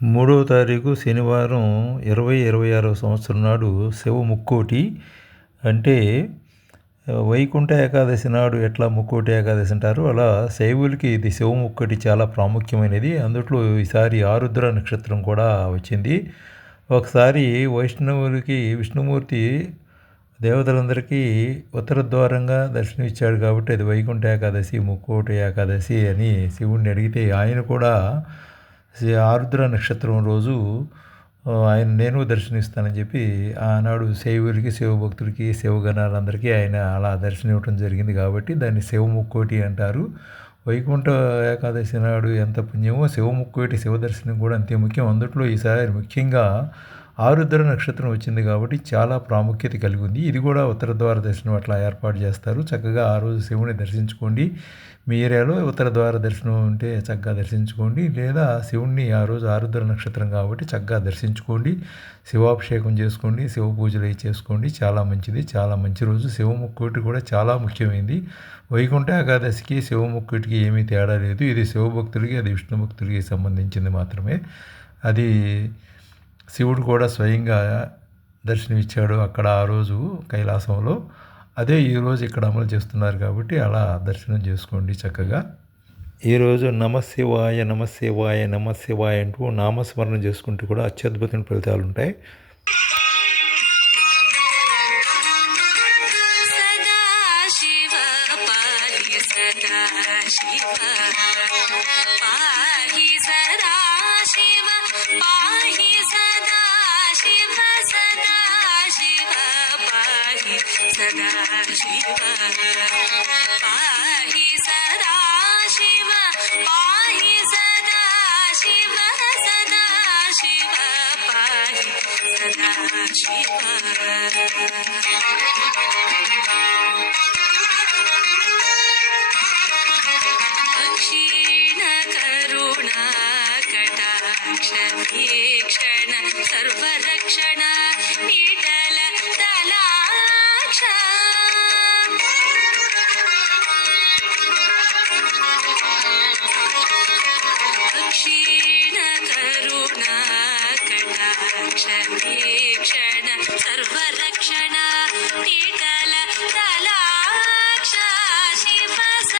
3వ తారీఖు శనివారం 2026వ సంవత్సరం నాడు శివ ముక్కోటి అంటే వైకుంఠ ఏకాదశి నాడు ఎట్లా ముక్కోటి ఏకాదశి అంటారు, అలా శైవులకి ఇది శివ ముక్కోటి చాలా ప్రాముఖ్యమైనది. అందుట్లో ఈసారి ఆరుద్ర నక్షత్రం కూడా వచ్చింది. ఒకసారి వైష్ణవులకి విష్ణుమూర్తి దేవతలందరికీ ఉత్తర ద్వారంగా దర్శనమిచ్చాడు కాబట్టి అది వైకుంఠ ఏకాదశి, ముక్కోటి ఏకాదశి అని శివుణ్ణి అడిగితే ఆయన కూడా ఆరుద్ర నక్షత్రం రోజు నేను దర్శనమిస్తానని చెప్పి ఆనాడు శైవులకి, శివభక్తులకి, శివగణాలందరికీ ఆయన అలా దర్శనం ఇవ్వటం జరిగింది కాబట్టి దాన్ని శివ ముక్కోటి అంటారు. వైకుంఠ ఏకాదశి నాడు ఎంత పుణ్యమో శివ ముక్కోటి శివ దర్శనం కూడా అంతే ముఖ్యం. అందుట్లో ఈసారి ముఖ్యంగా ఆరుద్ర నక్షత్రం వచ్చింది కాబట్టి చాలా ప్రాముఖ్యత కలిగి ఉంది. ఇది కూడా ఉత్తర ద్వార దర్శనం అట్లా ఏర్పాటు చేస్తారు. చక్కగా ఆ రోజు శివుని దర్శించుకోండి. మీ ఏరియాలో ఉత్తర ద్వార దర్శనం ఉంటే చక్కగా దర్శించుకోండి, లేదా శివుణ్ణి ఆ రోజు ఆరుద్ర నక్షత్రం కాబట్టి చక్కగా దర్శించుకోండి, శివాభిషేకం చేసుకోండి, శివ పూజలు అవి చేసుకోండి. చాలా మంచిది, చాలా మంచి రోజు. శివ ముక్కోటి కూడా చాలా ముఖ్యమైనది. వైకుంఠ ఏకాదశికి శివ ముక్కోటికి ఏమీ తేడా లేదు. ఇది శివభక్తుడికి, అది విష్ణు భక్తుడికి సంబంధించింది మాత్రమే. అది శివుడు కూడా స్వయంగా దర్శనమిచ్చాడు అక్కడ ఆ రోజు కైలాసంలో. అదే ఈరోజు ఇక్కడ అమలు చేస్తున్నారు కాబట్టి అలా దర్శనం చేసుకోండి చక్కగా. ఈరోజు నమశివాయ నమశివాయ నమశివాయ అంటూ నామస్మరణ చేసుకుంటూ కూడా అత్యద్భుతమైన ఫలితాలు ఉంటాయి. सदा शिव पाहि सदा शिव पाहि सदा शिव सदा शिव पाहि सदा शिव क्षीण करुणा कटाक्ष वीक्षण सर्वरक्षण निटल दलाक्ष क्षीण करुणा कटाक्ष